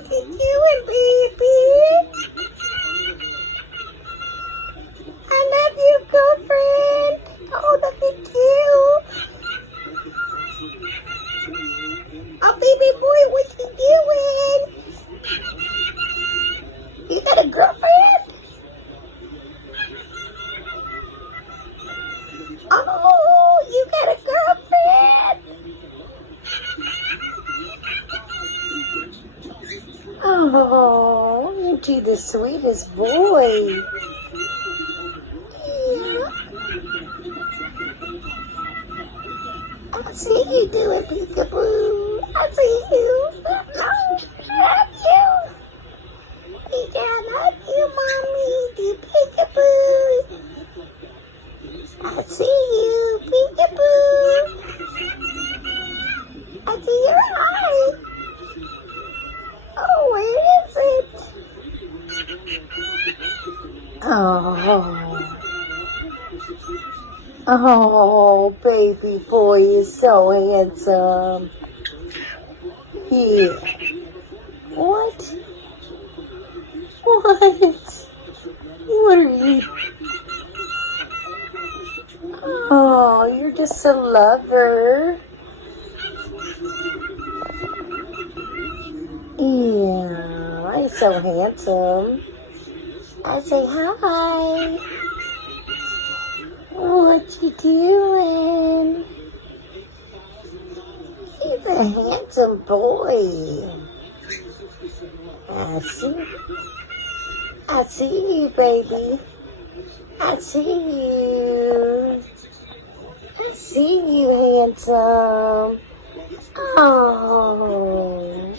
What you doing, baby? I love you, girlfriend. Oh, look at you. Oh, baby boy, what you doing? You got a girlfriend? Oh, you got a girlfriend? Oh, aren't you the sweetest boy? Yeah. I see you doing peekaboo. I see you. Oh, I love you. I love you, mommy. Do peekaboo. I see you, peekaboo. I see your eye. Oh, where is it? Oh. Oh, baby boy is so handsome. Yeah. What? What? What are you? Oh, you're just a lover. Yeah, he's so handsome. I say hi. What you doing? He's a handsome boy. I see you, baby. I see you. I see you, handsome. Oh.